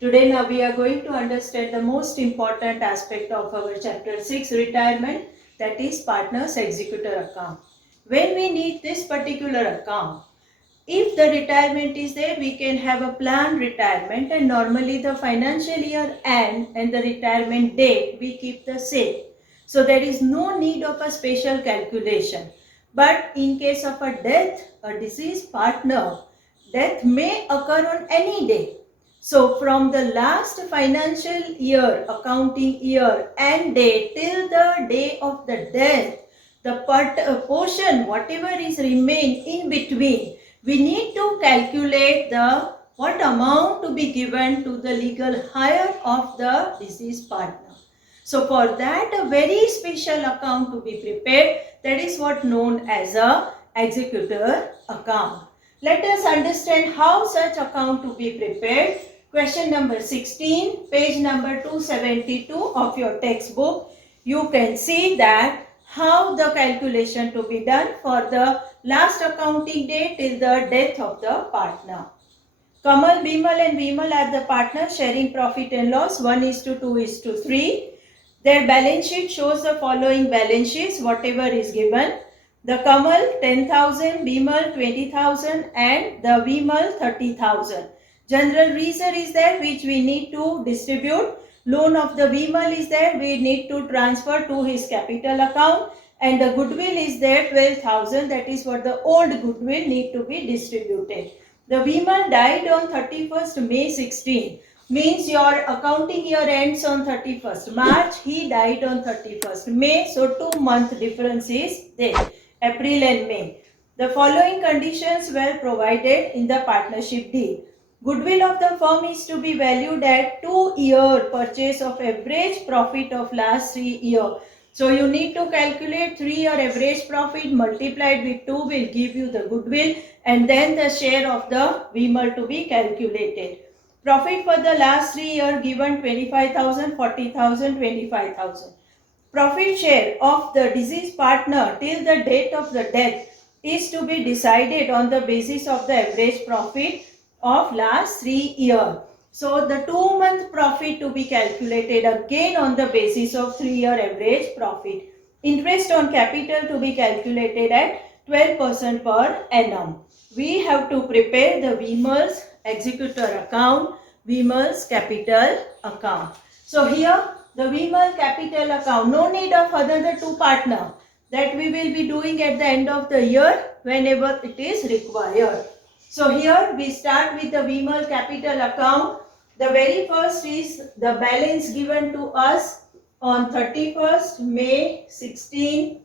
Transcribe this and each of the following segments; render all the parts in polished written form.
Today now we are going to understand the most important aspect of our chapter 6 retirement, that is partner's executor account. When we need this particular account, if the retirement is there, we can have a planned retirement, and normally the financial year end and the retirement date we keep the same. So there is no need of a special calculation. But in case of a death, a deceased partner, death may occur on any day. So from the last financial year, accounting year end date till the day of the death, the portion whatever is remain in between, we need to calculate the what amount to be given to the legal heir of the deceased partner. So for that a very special account to be prepared, that is what known as a executor account. Let us understand how such account to be prepared. Question number 16, page number 272 of your textbook. You can see that how the calculation to be done for the last accounting date till the death of the partner. Kamal, Bimal and Vimal are the partners sharing profit and loss 1:2:3. Their balance sheet shows the following balance sheets, whatever is given. The Kamal 10,000, Bimal 20,000 and the Vimal 30,000. General reserve is there which we need to distribute. Loan of the Vimal is there, we need to transfer to his capital account, and the goodwill is there 12,000, that is what the old goodwill need to be distributed. The Vimal died on 31st May 16, means your accounting year ends on 31st March, he died on 31st May, so 2 month difference is there, April and May. The following conditions were provided in the partnership deed. Goodwill of the firm is to be valued at 2-year purchase of average profit of last 3 years. So you need to calculate 3-year average profit multiplied with 2 will give you the goodwill, and then the share of the Vimal to be calculated. Profit for the last 3 years given 25,000, 40,000, 25,000. Profit share of the deceased partner till the date of the death is to be decided on the basis of the average profit of last 3 years. So the 2 month profit to be calculated again on the basis of 3-year average profit. Interest on capital to be calculated at 12% per annum. We have to prepare the Vimal's executor account, Vimal's capital account. So here the Vimal capital account, no need of another 2 partner, that we will be doing at the end of the year whenever it is required. So here we start with the Vimal capital account. The very first is the balance given to us on 31st May 16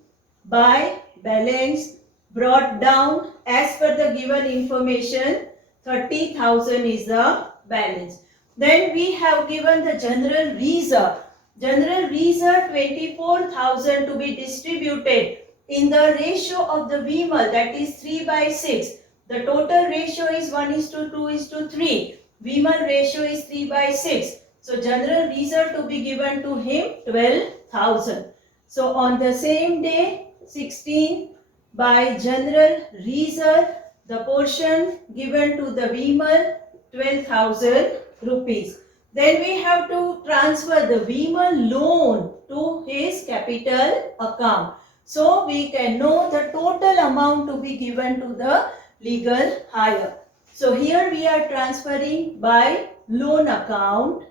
by balance brought down as per the given information. 30,000 is the balance. Then we have given the general reserve. General reserve 24,000 to be distributed in the ratio of the Vimal, that is 3/6. The total ratio is 1:2:3. Vimal ratio is 3/6. So general reserve to be given to him 12,000. So on the same day 16 by general reserve, the portion given to the Vimal 12,000 rupees. Then we have to transfer the Vimal loan to his capital account. So we can know the total amount to be given to the legal hire. So here we are transferring by loan account,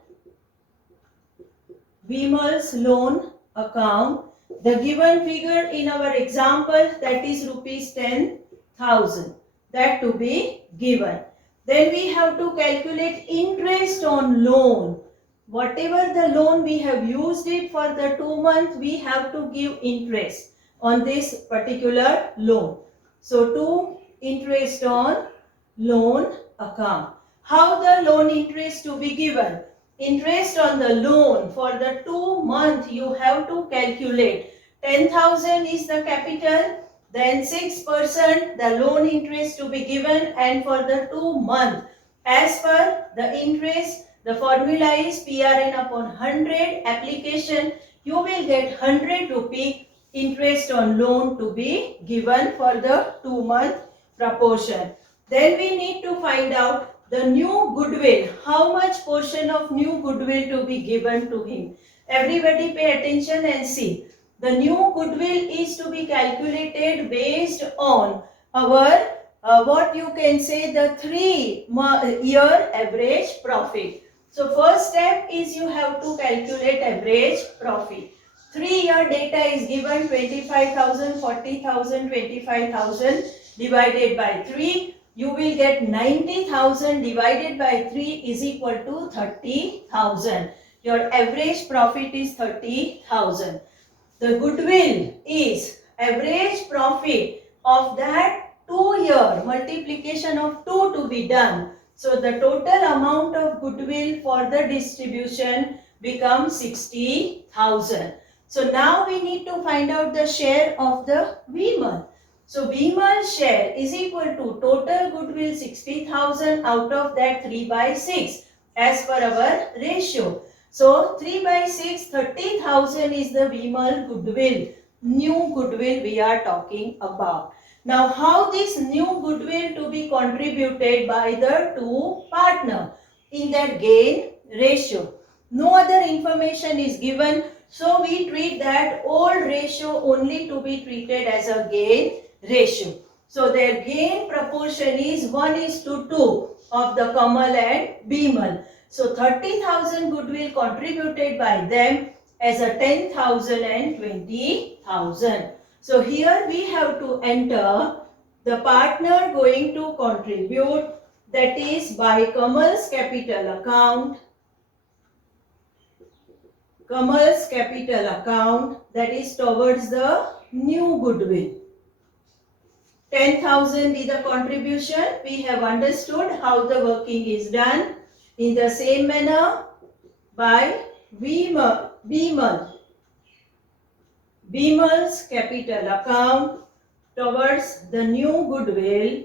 Vimal's loan account. The given figure in our example, that is rupees 10,000, that to be given. Then we have to calculate interest on loan. Whatever the loan we have used it for the 2 months, we have to give interest on this particular loan. So to interest on loan account. How the loan interest to be given? Interest on the loan for the 2 months you have to calculate. 10,000 is the capital, then 6% the loan interest to be given, and for the 2 months as per the interest, the formula is PRN upon 100 application, you will get 100 rupee interest on loan to be given for the 2 month proportion. Then we need to find out the new goodwill, how much portion of new goodwill to be given to him. Everybody pay attention and see. The new goodwill is to be calculated based on our what you can say the 3-year average profit. So first step is you have to calculate average profit. 3-year data is given 25,000, 40,000, 25,000 divided by 3. You will get 90,000 divided by 3 is equal to 30,000. Your average profit is 30,000. The goodwill is average profit of that 2-year multiplication of 2 to be done. So the total amount of goodwill for the distribution becomes 60,000. So now we need to find out the share of the Vimal. So Vimal's share is equal to total goodwill 60,000, out of that 3 by 6 as per our ratio. So 3 by 6, 30,000 is the Vimal goodwill, new goodwill we are talking about. Now how this new goodwill to be contributed by the two partner in their gain ratio. No other information is given, so we treat that old ratio only to be treated as a gain ratio. So their gain proportion is 1:2 of the Kamal and Bimal. So 30,000 goodwill contributed by them as a 10,000 and 20,000. So here we have to enter the partner going to contribute, that is by Kamal's capital account. Kamal's capital account, that is towards the new goodwill. 10,000 be the contribution. We have understood how the working is done. In the same manner, by Bimal's capital account towards the new goodwill,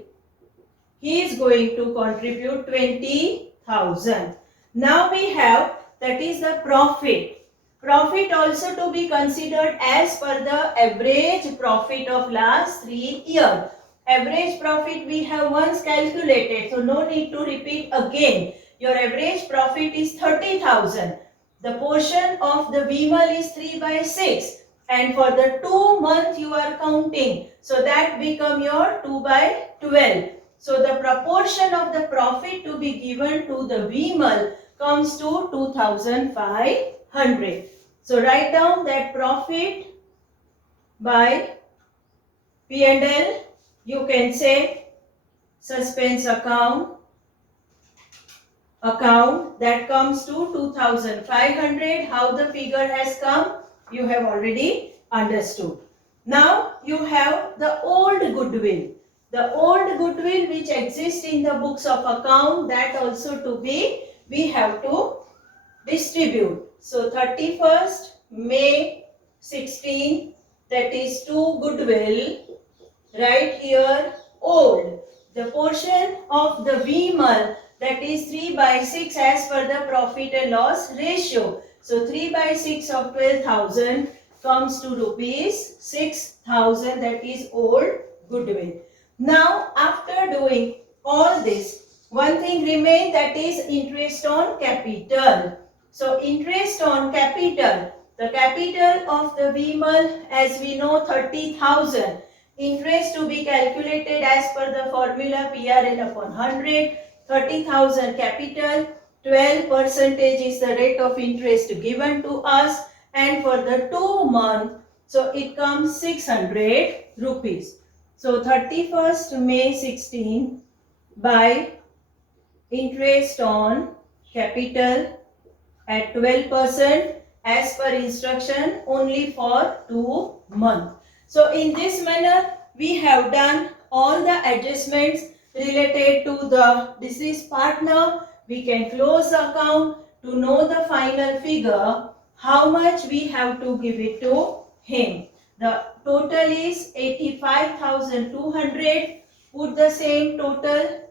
he is going to contribute 20,000. Now we have, that is the profit. Profit also to be considered as per the average profit of last 3 years. Average profit we have once calculated, so no need to repeat again. Your average profit is 30,000. The portion of the Vimal is 3 by 6. And for the 2 months you are counting. So that become your 2 by 12. So the proportion of the profit to be given to the Vimal comes to 2,500. So write down that profit by P&L. You can say suspense account that comes to 2,500. How the figure has come, you have already understood. Now you have the old goodwill. The old goodwill which exists in the books of account, that also to be, we have to distribute. So 31st May 16, that is 2 goodwill. Right here old. The portion of the Vimal, that is 3 by 6 as per the profit and loss ratio. So 3 by 6 of 12,000 comes to rupees 6,000, that is old goodwill. Now after doing all this, one thing remains, that is interest on capital. So interest on capital, the capital of the Vimal as we know 30,000. Interest to be calculated as per the formula PRN upon 100. 30,000 capital, 12% is the rate of interest given to us, and for the 2 months, so it comes 600 rupees. So 31st May 16 by interest on capital at 12% as per instruction only for 2 months. So in this manner we have done all the adjustments related to the deceased partner. We can close the account to know the final figure, how much we have to give it to him. The total is 85,200. Put the same total,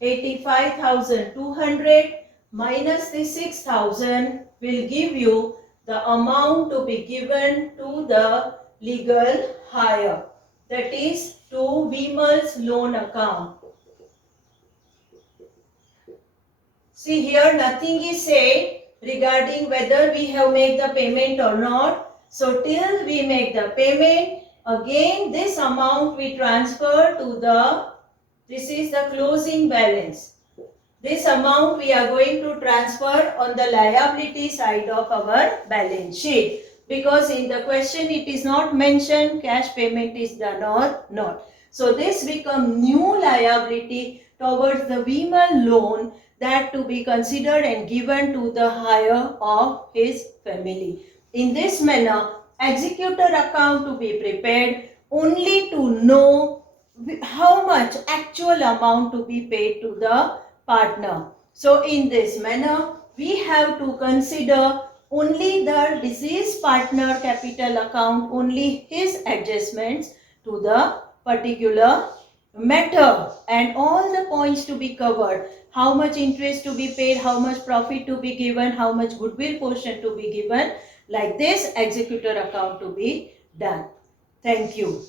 85,200 minus the 6,000 will give you the amount to be given to the legal hire, that is to Vimal's loan account. See here, nothing is said regarding whether we have made the payment or not. So till we make the payment, again this amount we transfer to this is the closing balance. This amount we are going to transfer on the liability side of our balance sheet, because in the question it is not mentioned cash payment is done or not. So this become new liability towards the Vimal loan, that to be considered and given to the hire of his family. In this manner, executor account to be prepared only to know how much actual amount to be paid to the partner. So in this manner, we have to consider only the deceased partner capital account, only his adjustments to the particular matter, and all the points to be covered. How much interest to be paid, how much profit to be given, how much goodwill portion to be given. Like this, executor account to be done. Thank you.